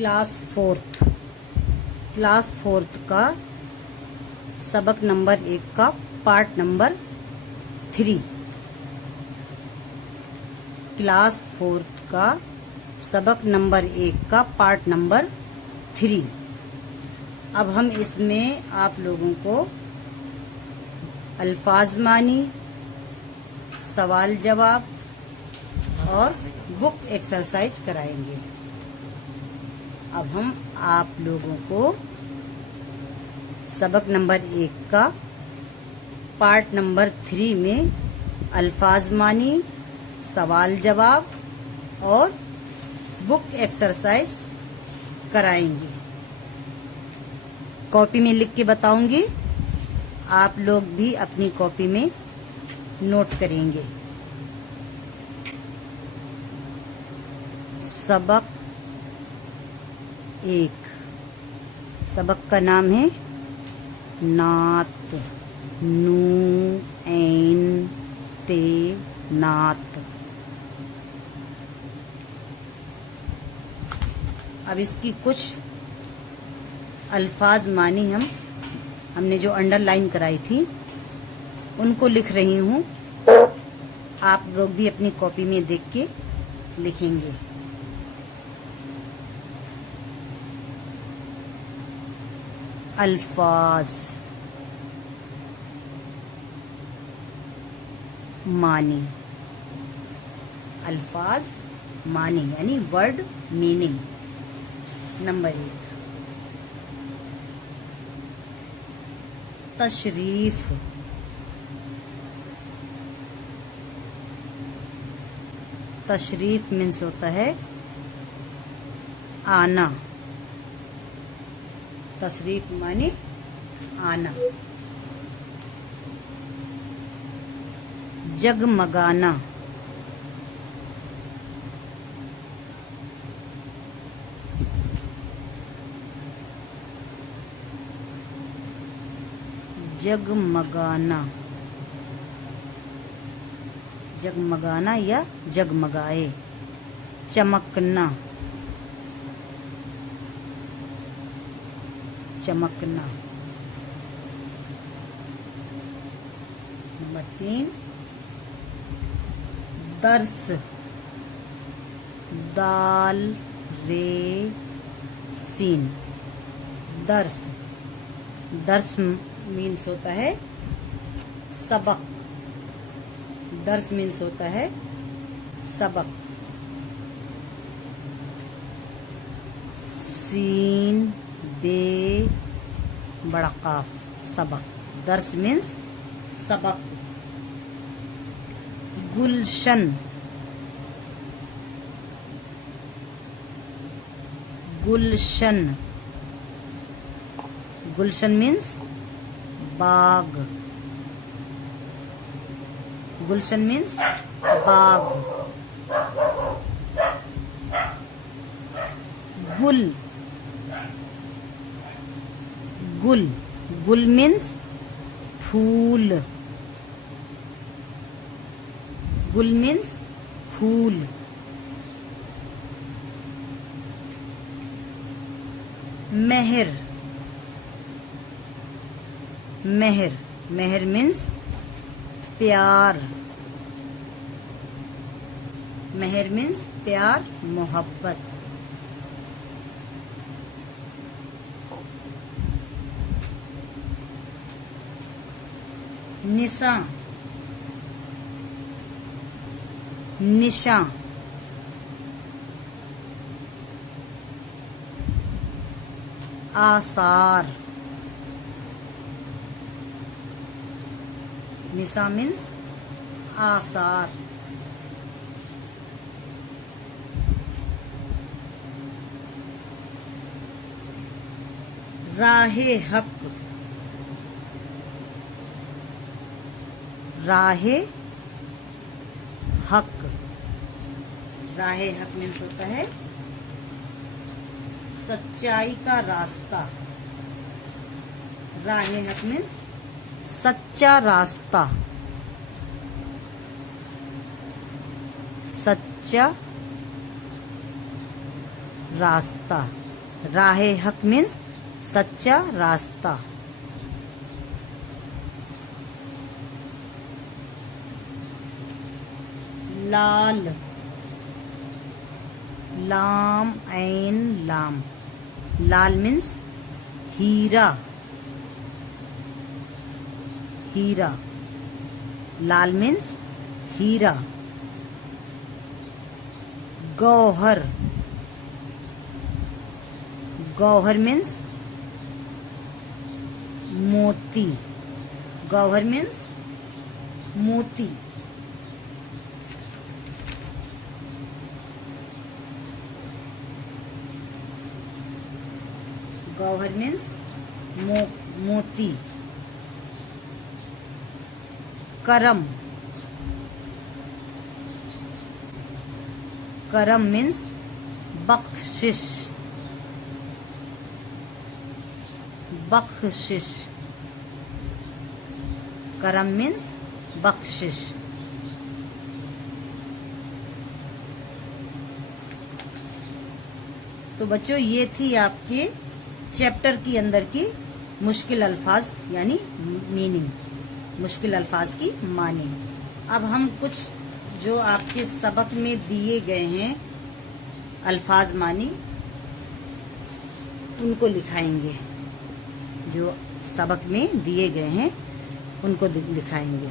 Class fourth का सबक number 1 का पार्ट नंबर 3। क्लास फोर्थ का सबक नंबर 1 का पार्ट नंबर 3। अब हम इसमें आप लोगों को अल्फाज मानी, सवाल जवाब और बुक एक्सरसाइज कराएंगे। अब हम आप लोगों को सबक नंबर 1 का पार्ट नंबर 3 में अल्फाज मानी, सवाल जवाब और बुक एक्सरसाइज कराएंगे। कॉपी में लिख के बताऊंगी, आप लोग भी अपनी कॉपी में नोट करेंगे। सबक 1, सबक का नाम है नात, नून ऐन ते नात। अब इसकी कुछ अल्फाज मानी हमने जो अंडरलाइन कराई थी उनको लिख रही हूँ। आप लोग भी अपनी कॉपी में देख के लिखेंगे। अल्फाज मानी, अल्फाज मानी यानी वर्ड मीनिंग। नंबर 1, तशरीफ, तशरीफ मीन्स होता है आना। तशरीफ माने आना। जगमगाना, जगमगाना, जगमगाना या जगमगाए। चमकना, चमकना। नंबर 3, दर्स, दाल रे सीन। दर्स, दर्स मीन्स होता है सबक। दर्स मीन्स होता है सबक। सीन बे बड़ा काफ, सबक। दर्स मीन्स सबक। गुलशन, गुलशन। गुलशन मीन्स बाग। गुलशन मीन्स बाग। गुल, गुल। गुल मीन्स फूल। गुल मीन्स फूल। मेहर, मेहर। मेहर मीन्स प्यार। मेहर मीन्स प्यार, मोहब्बत। निशा, निशा। आसार, निशा मीन्स आसार। राहे हक, राहे हक। राहे हक मीन्स होता है सच्चाई का रास्ता। राहे हक मीन्स सच्चा रास्ता। सच्चा रास्ता। राहे हक मीन्स सच्चा रास्ता। लाल, लाम ऐन लाम, लाल मीन्स हीरा, हीरा, लाल मीन्स हीरा। गौहर, गौहर मीन्स मोती, गौहर मीन्स मोती। गौहर मीन्स मोती। करम, करम मीन्स बख्शिश, बख्शिश, करम मीन्स बख्शिश। तो बच्चों ये थी आपके चैप्टर के अंदर की मुश्किल अल्फाज यानी मीनिंग, मुश्किल अल्फाज की माने। अब हम कुछ जो आपके सबक में दिए गए हैं अल्फाज मानी उनको लिखाएंगे, जो सबक में दिए गए हैं उनको लिखाएंगे।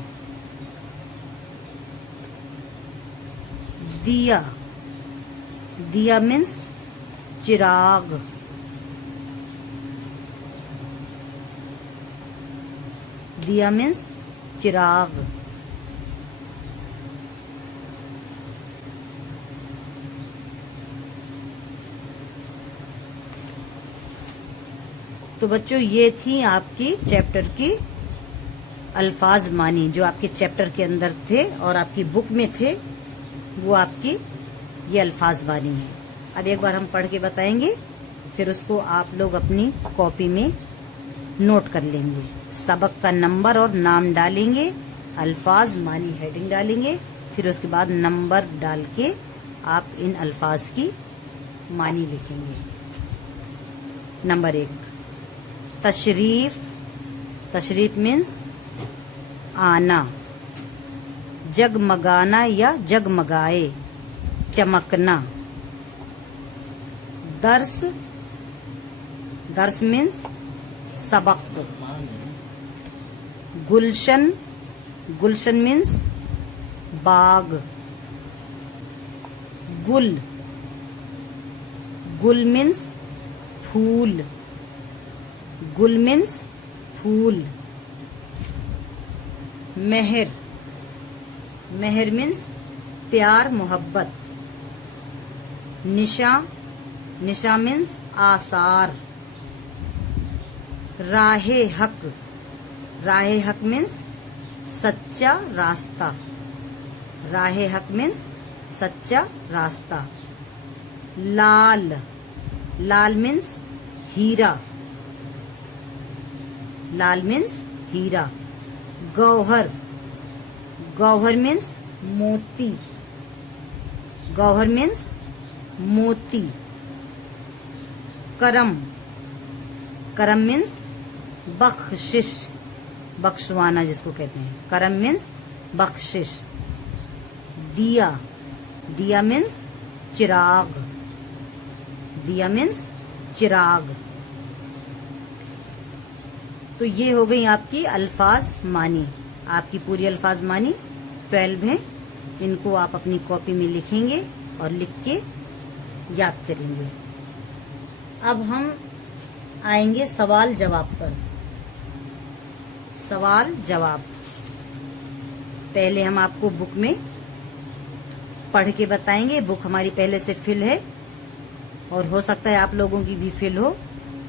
दिया, दिया मीन्स चिराग, दिया मीन्स चिराग। तो बच्चों ये थी आपकी चैप्टर की अल्फाज मानी, जो आपके चैप्टर के अंदर थे और आपकी बुक में थे, वो आपकी ये अल्फाज मानी है। अब एक बार हम पढ़ के बताएंगे, फिर उसको आप लोग अपनी कॉपी में नोट कर लेंगे। सबक का नंबर और नाम डालेंगे, अल्फाज मानी हेडिंग डालेंगे, फिर उसके बाद नंबर डाल के आप इन अल्फाज की मानी लिखेंगे। नंबर 1 तशरीफ, तशरीफ मीन्स आना। जगमगाना या जगमगाए, चमकना। दर्स, दर्स मीन्स सबक। गुलशन, गुलशन मीन्स बाग। गुल, गुल मीन्स फूल, गुल मीन्स फूल। मेहर, मेहर मीन्स प्यार मोहब्बत। निशा, निशा मीन्स आसार। राहे हक, राहे हक मीन्स सच्चा रास्ता, राहे हक मीन्स सच्चा रास्ता। लाल, लाल मीन्स हीरा, लाल मीन्स हीरा। गौहर, गौहर मीन्स मोती, गौहर मीन्स मोती। करम, करम मीन्स बख्शिश, बख्शवाना जिसको कहते हैं, करम मीन्स बख्शिश। दिया, दिया मीन्स चिराग, दिया मीन्स चिराग। तो ये हो गई आपकी अल्फाज मानी। आपकी पूरी अल्फाज मानी 12 हैं, इनको आप अपनी कॉपी में लिखेंगे और लिख के याद करेंगे। अब हम आएंगे सवाल जवाब पर। सवाल जवाब पहले हम आपको बुक में पढ़ के बताएंगे। बुक हमारी पहले से फिल है और हो सकता है आप लोगों की भी फिल हो।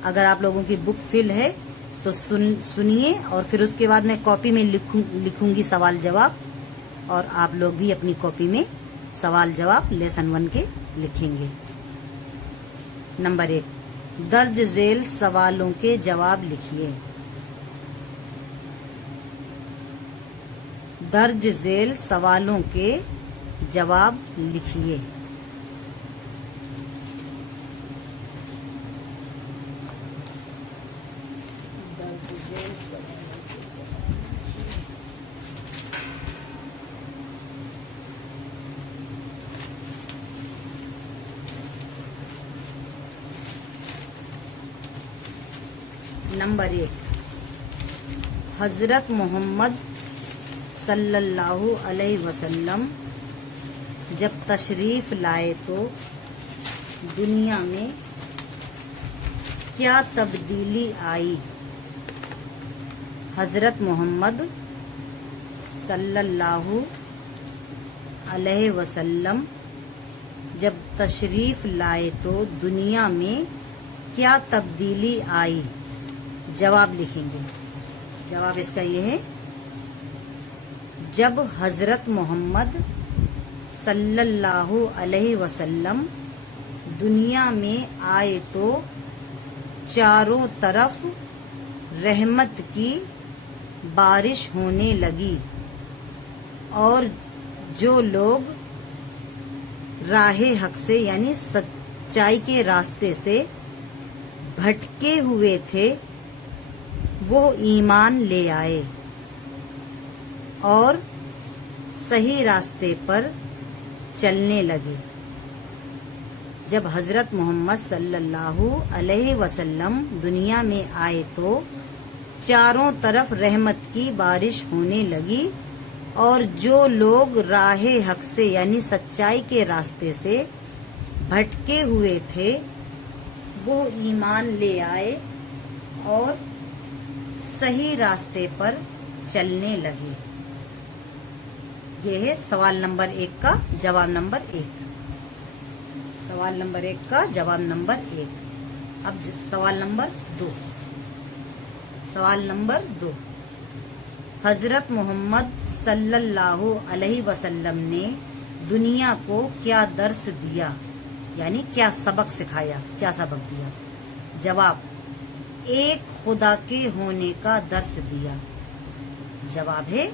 अगर आप लोगों की बुक फिल है तो सुनिए और फिर उसके बाद मैं कॉपी में लिखूंगी सवाल जवाब, और आप लोग भी अपनी कॉपी में सवाल जवाब लेसन 1 के लिखेंगे। नंबर 1 दर्ज झेल सवालों के जवाब लिखिए। दर्ज झेल सवालों के जवाब लिखिए। नंबर 1, हजरत मोहम्मद सल्लल्लाहु अलैहि वसल्लम जब तशरीफ लाए तो दुनिया में क्या तब्दीली आई। हजरत मोहम्मद सल्लल्लाहु अलैहि वसल्लम जब तशरीफ लाए तो दुनिया में क्या तब्दीली आई। जवाब लिखेंगे। जवाब इसका ये है, जब हजरत मोहम्मद सल्लल्लाहु अलैहि वसल्लम दुनिया में आए तो चारों तरफ रहमत की बारिश होने लगी और जो लोग राहे हक से यानी सच्चाई के रास्ते से भटके हुए थे वो ईमान ले आए और सही रास्ते पर चलने लगे। जब हजरत मोहम्मद सल्लल्लाहु अलैहि वसल्लम दुनिया में आए तो चारों तरफ रहमत की बारिश होने लगी और जो लोग राहे हक से यानी सच्चाई के रास्ते से भटके हुए थे वो ईमान ले आए और सही रास्ते पर चलने लगे। यह है सवाल नंबर 1 का जवाब नंबर 1। सवाल नंबर 1 का जवाब नंबर 1। अब सवाल नंबर 2। सवाल नंबर 2, हजरत मोहम्मद सल्लल्लाहु अलैहि वसल्लम ने दुनिया को क्या दर्स दिया यानी क्या सबक सिखाया, क्या सबक दिया। जवाब, एक खुदा के होने का दर्स दिया। जवाब है,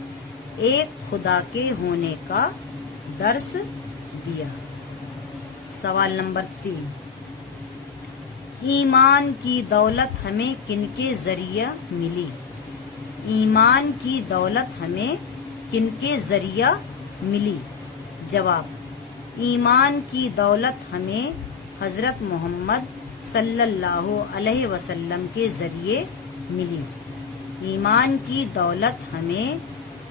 एक खुदा के होने का दर्स दिया। सवाल नंबर 3, ईमान की दौलत हमें किनके जरिया मिली। ईमान की दौलत हमें किनके जरिया मिली। जवाब, ईमान की दौलत हमें हजरत मोहम्मद सल्लल्लाहु अलैहि वसल्लम के जरिए मिली। ईमान की दौलत हमें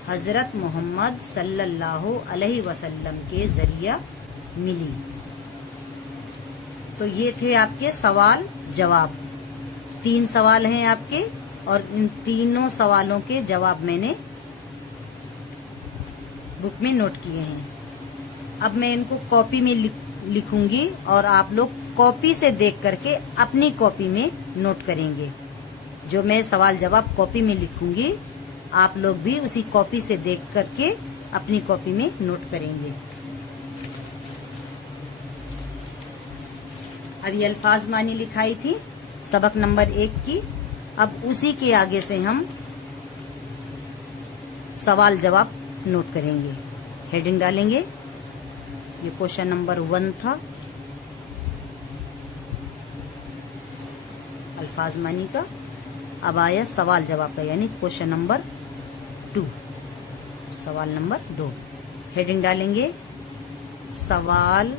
हजरत मोहम्मद सल्लल्लाहु अलैहि वसल्लम के जरिया मिली। तो ये थे आपके सवाल जवाब। 3 सवाल हैं आपके और इन तीनों सवालों के जवाब मैंने बुक में नोट किए हैं। अब मैं इनको कॉपी में लिखूंगी और आप लोग कॉपी से देख करके अपनी कॉपी में नोट करेंगे। जो मैं सवाल जवाब कॉपी में लिखूंगी आप लोग भी उसी कॉपी से देख करके अपनी कॉपी में नोट करेंगे। अभी अल्फाज मानी लिखाई थी सबक नंबर 1 की। अब उसी के आगे से हम सवाल जवाब नोट करेंगे। हेडिंग डालेंगे। ये क्वेश्चन नंबर 1 था अल्फाज मानी का। अब आया सवाल जवाब का यानी क्वेश्चन नंबर 2, सवाल नंबर 2। हेडिंग डालेंगे सवाल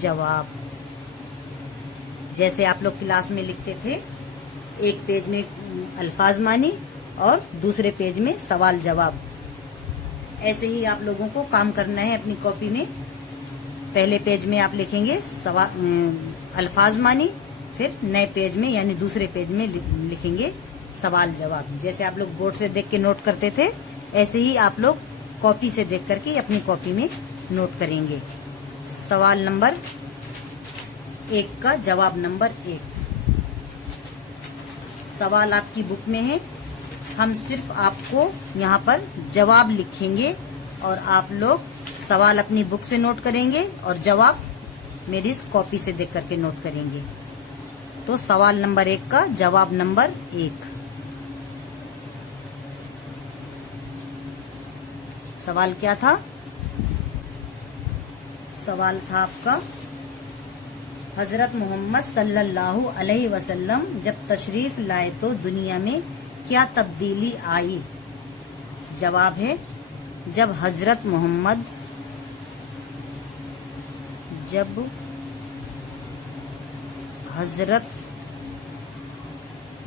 जवाब। जैसे आप लोग क्लास में लिखते थे, एक पेज में अल्फाज मानी और दूसरे पेज में सवाल जवाब, ऐसे ही आप लोगों को काम करना है अपनी कॉपी में। पहले पेज में आप लिखेंगे अल्फाज मानी, फिर नए पेज में यानी दूसरे पेज में लिखेंगे सवाल जवाब। जैसे आप लोग बोर्ड से देख के नोट करते थे, ऐसे ही आप लोग कॉपी से देख करके अपनी कॉपी में नोट करेंगे। सवाल नंबर 1 का जवाब नंबर 1। सवाल आपकी बुक में है, हम सिर्फ आपको यहाँ पर जवाब लिखेंगे और आप लोग सवाल अपनी बुक से नोट करेंगे और जवाब मेरी इस कॉपी से देख करके नोट करेंगे। तो सवाल नंबर 1 का जवाब नंबर 1। सवाल क्या था? सवाल था आपका, हजरत मोहम्मद सल्लल्लाहु अलैहि वसल्लम जब तशरीफ लाए तो दुनिया में क्या तब्दीली आई। जवाब है, जब हजरत मोहम्मद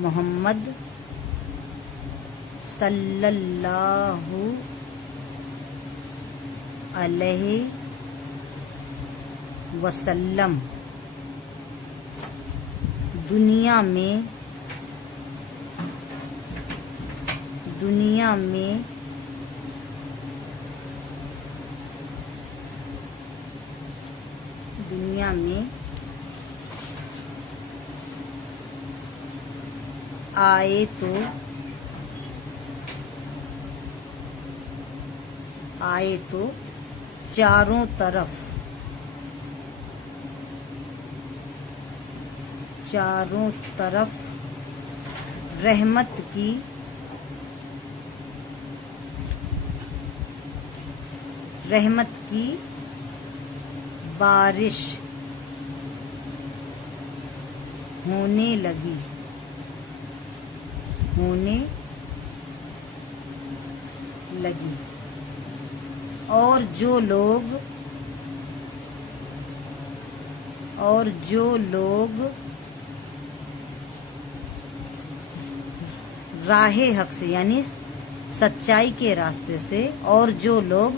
मोहम्मद सल्लल्लाहु अलैहि वसल्लम दुनिया में आए तो चारों तरफ रहमत की बारिश होने लगी और जो लोग राहे हक से यानी सच्चाई के रास्ते से, और जो लोग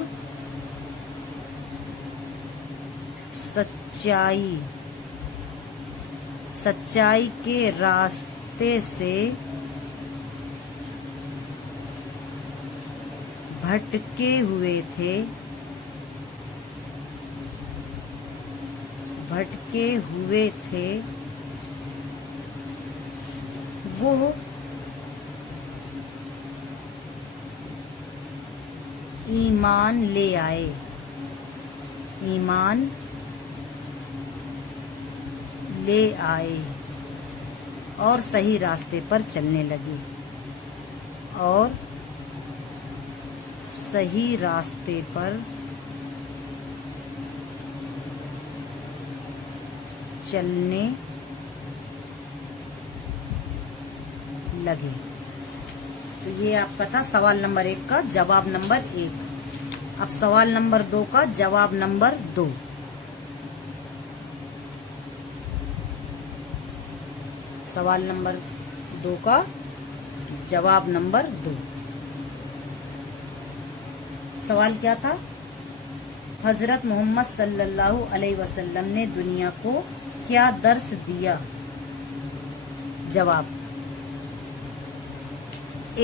सच्चाई के रास्ते से भटके हुए थे वो ईमान ले आए और सही रास्ते पर चलने लगे, तो ये आपका था सवाल नंबर 1 का जवाब नंबर 1। अब सवाल नंबर 2 का जवाब नंबर 2। सवाल नंबर 2 का जवाब नंबर 2। सवाल क्या था? हजरत मोहम्मद सल्लल्लाहु अलैहि वसल्लम ने दुनिया को क्या दर्स दिया? जवाब,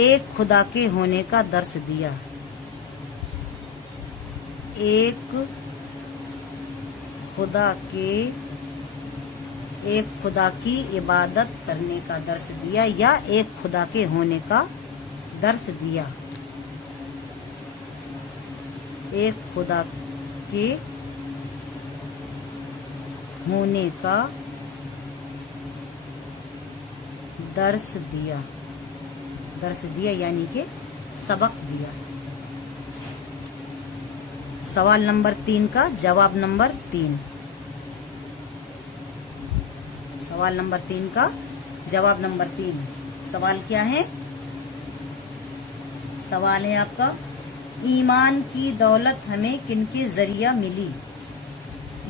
एक खुदा के होने का दर्स दिया, एक खुदा की इबादत करने का दर्स दिया, या एक खुदा के होने का दर्स दिया, एक खुदा के होने का दर्स दिया यानी कि सबक दिया। सवाल नंबर 3 का जवाब नंबर 3। सवाल नंबर 3 का जवाब नंबर 3। सवाल क्या है? सवाल है आपका, ईमान की दौलत हमें किनके जरिए मिली?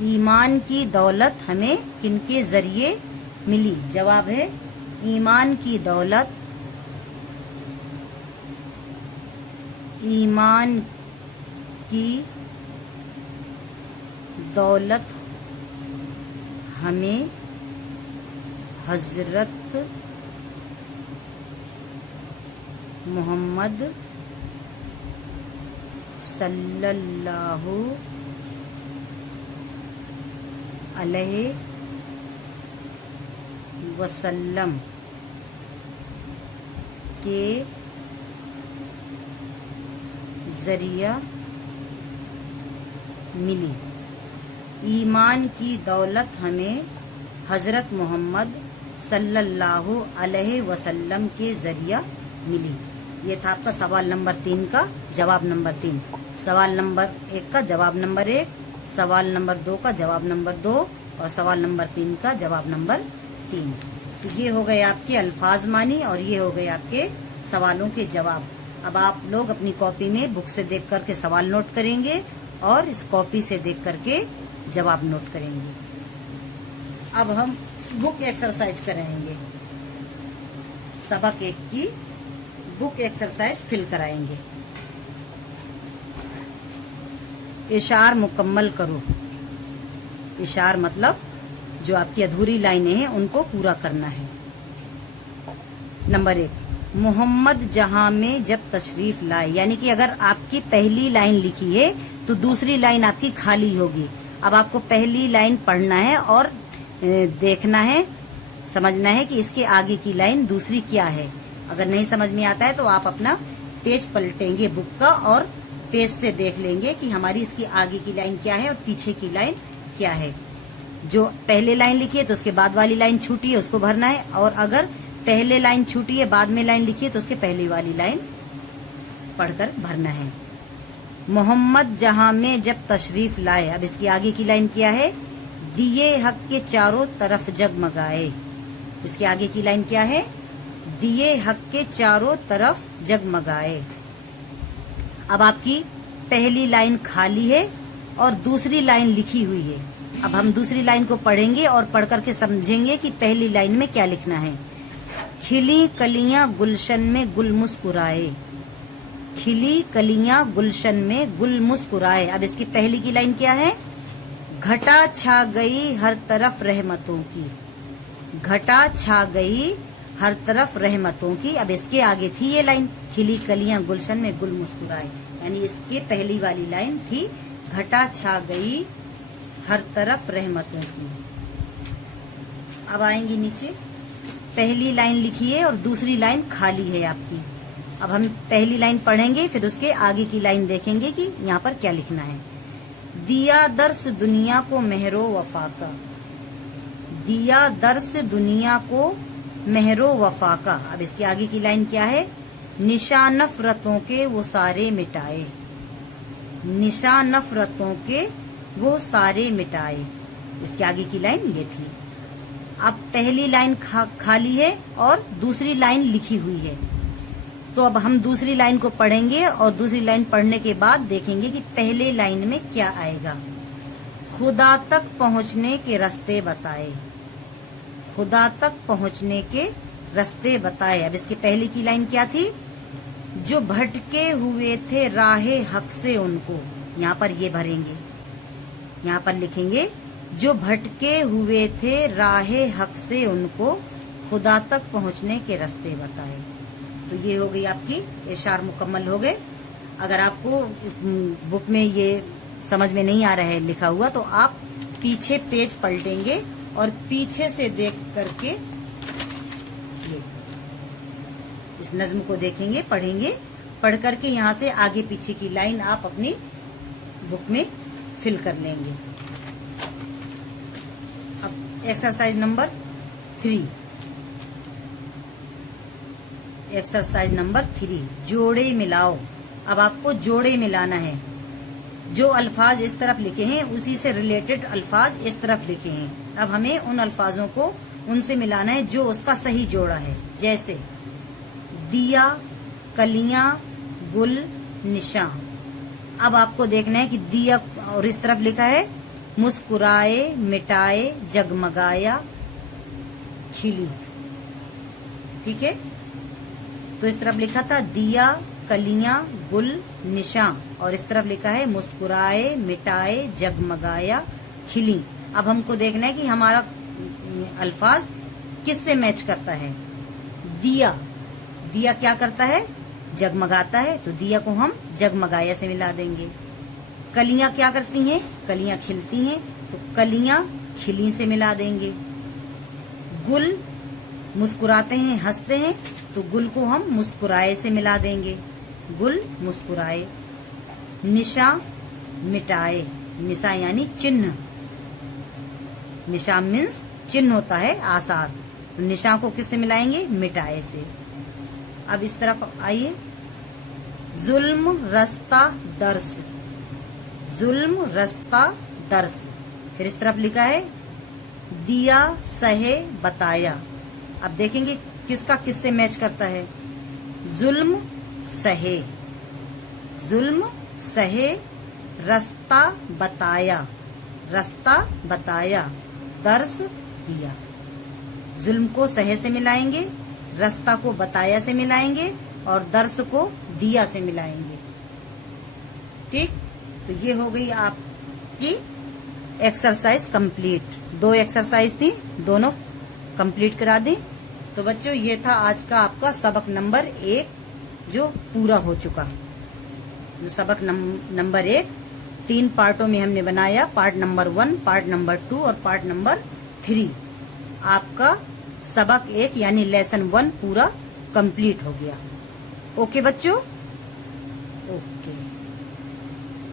ईमान की दौलत हमें किनके जरिए मिली? जवाब है, ईमान की दौलत हमें हजरत मोहम्मद सल्लल्लाहु अलैहि वसल्लम के जरिया मिली। ईमान की दौलत हमें हजरत मोहम्मद सल्लल्लाहु अलैहि वसल्लम के जरिया मिली। ये था आपका सवाल नंबर 3 का जवाब नंबर 3। सवाल नंबर 1 का जवाब नंबर 1, सवाल नंबर 2 का जवाब नंबर 2 और सवाल नंबर 3 का जवाब नंबर 3। तो ये हो गए आपके अल्फाज मानी और ये हो गए आपके सवालों के जवाब। अब आप लोग अपनी कॉपी में बुक से देख करके सवाल नोट करेंगे और इस कॉपी से देख करके जवाब नोट करेंगे। अब हम बुक एक्सरसाइज करेंगे। सबक 1 की बुक एक्सरसाइज फिल कराएंगे। इशार मुकम्मल करो। इशार मतलब जो आपकी अधूरी लाइनें हैं उनको पूरा करना है। नंबर 1, मोहम्मद जहां में जब तशरीफ लाए, यानी कि अगर आपकी पहली लाइन लिखी है तो दूसरी लाइन आपकी खाली होगी। अब आपको पहली लाइन पढ़ना है और देखना है, समझना है कि इसके आगे की लाइन दूसरी क्या है। अगर नहीं समझ में आता है तो आप अपना पेज पलटेंगे बुक का और पेज से देख लेंगे कि हमारी इसकी आगे की लाइन क्या है और पीछे की लाइन क्या है। जो पहले लाइन लिखी है तो उसके बाद वाली लाइन छूटी है उसको भरना है, और अगर पहले लाइन छूटी है बाद में लाइन लिखी है तो उसके पहले वाली लाइन पढ़कर भरना है। मोहम्मद जहां में जब तशरीफ लाए, अब इसकी आगे की लाइन क्या है? दिए हक के चारों तरफ जगमगाए। इसके आगे की लाइन क्या है? दिए हक के चारों तरफ जगमगाए। अब आपकी पहली लाइन खाली है और दूसरी लाइन लिखी हुई है। अब हम दूसरी लाइन को पढ़ेंगे और पढ़ करके समझेंगे कि पहली लाइन में क्या लिखना है। खिली कलियां गुलशन में गुल मुस्कुराए। खिली कलियां गुलशन में गुल मुस्कुराए। अब इसकी पहली की लाइन क्या है? घटा छा गई हर तरफ रहमतों की। घटा छा गई हर तरफ रहमतों की। अब इसके आगे थी ये लाइन, खिली कलियां गुलशन में गुल मुस्कुराए, यानी इसके पहली वाली लाइन थी घटा छा गई हर तरफ रहमतों की। अब आएंगी नीचे, पहली लाइन लिखी है और दूसरी लाइन खाली है आपकी। अब हम पहली लाइन पढ़ेंगे, फिर उसके आगे की लाइन देखेंगे कि यहाँ पर क्या लिखना है। दिया दर्स दुनिया को मेहरो वफा का। दिया दर्स दुनिया को मेहरो वफा का। अब इसके आगे की लाइन क्या है? निशा नफरतों के वो सारे मिटाए। निशा नफरतों के वो सारे मिटाए। इसके आगे की लाइन ये थी। अब पहली लाइन खाली है और दूसरी लाइन लिखी हुई है, तो अब हम दूसरी लाइन को पढ़ेंगे और दूसरी लाइन पढ़ने के बाद देखेंगे कि पहले लाइन में क्या आएगा। खुदा तक पहुंचने के रास्ते बताए। खुदा तक पहुंचने के रास्ते बताए। अब इसकी पहली की लाइन क्या थी? जो भटके हुए थे राहे हक से उनको। यहाँ पर ये भरेंगे, यहाँ पर लिखेंगे जो भटके हुए थे राहे हक से उनको खुदा तक पहुंचने के रास्ते बताए। तो ये हो गई आपकी इशार मुकम्मल हो गए। अगर आपको बुक में ये समझ में नहीं आ रहा है लिखा हुआ तो आप पीछे पेज पलटेंगे और पीछे से देख करके ये इस नज्म को देखेंगे, पढ़ेंगे, पढ़ करके यहाँ से आगे पीछे की लाइन आप अपनी बुक में फिल कर लेंगे। अब एक्सरसाइज नंबर 3। एक्सरसाइज नंबर 3, जोड़े मिलाओ। अब आपको जोड़े मिलाना है। जो अल्फाज इस तरफ लिखे हैं उसी से रिलेटेड अल्फाज इस तरफ लिखे हैं। अब हमें उन अल्फाजों को उनसे मिलाना है जो उसका सही जोड़ा है। जैसे दिया, कलियां, गुल, निशां। अब आपको देखना है कि दिया और इस तरफ लिखा है मुस्कुराए, मिटाए, जगमगाया, खिली। ठीक है, तो इस तरफ लिखा था दिया, कलियां, गुल, निशां, और इस तरफ लिखा है मुस्कुराए, मिटाए, जगमगाया, खिली। अब हमको देखना है कि हमारा अल्फाज किससे मैच करता है। दिया, दिया क्या करता है? जगमगाता है, तो दिया को हम जगमगाया से मिला देंगे। कलियां क्या करती हैं? कलियां खिलती हैं, तो कलियां खिली से मिला देंगे। गुल मुस्कुराते हैं, हंसते हैं, तो गुल को हम मुस्कुराए से मिला देंगे। गुल मुस्कुराए। निशा मिटाए। निशा यानी चिन्ह। निशा मीन्स चिन्ह होता है, आसार। तो निशा को किससे मिलाएंगे? मिटाए से। अब इस तरफ आइए, जुल्म रस्ता दर्स। जुल्म रस्ता दर्स। फिर इस तरफ लिखा है दिया, सहे, बताया। अब देखेंगे किसका किससे मैच करता है। जुल्म सहे, जुल्म सहे, रास्ता बताया, रास्ता बताया, दर्स दिया। जुल्म को सहे से मिलाएंगे, रास्ता को बताया से मिलाएंगे और दर्श को दिया से मिलाएंगे। ठीक, तो ये हो गई आपकी एक्सरसाइज कंप्लीट। 2 एक्सरसाइज थी, दोनों कंप्लीट करा दी। तो बच्चों ये था आज का आपका सबक नंबर 1 जो पूरा हो चुका। सबक नंबर 1 3 पार्टों में हमने बनाया, पार्ट नंबर 1, पार्ट नंबर 2 और पार्ट नंबर 3। आपका सबक 1 यानी लेसन 1 पूरा कंप्लीट हो गया। ओके बच्चों, ओके।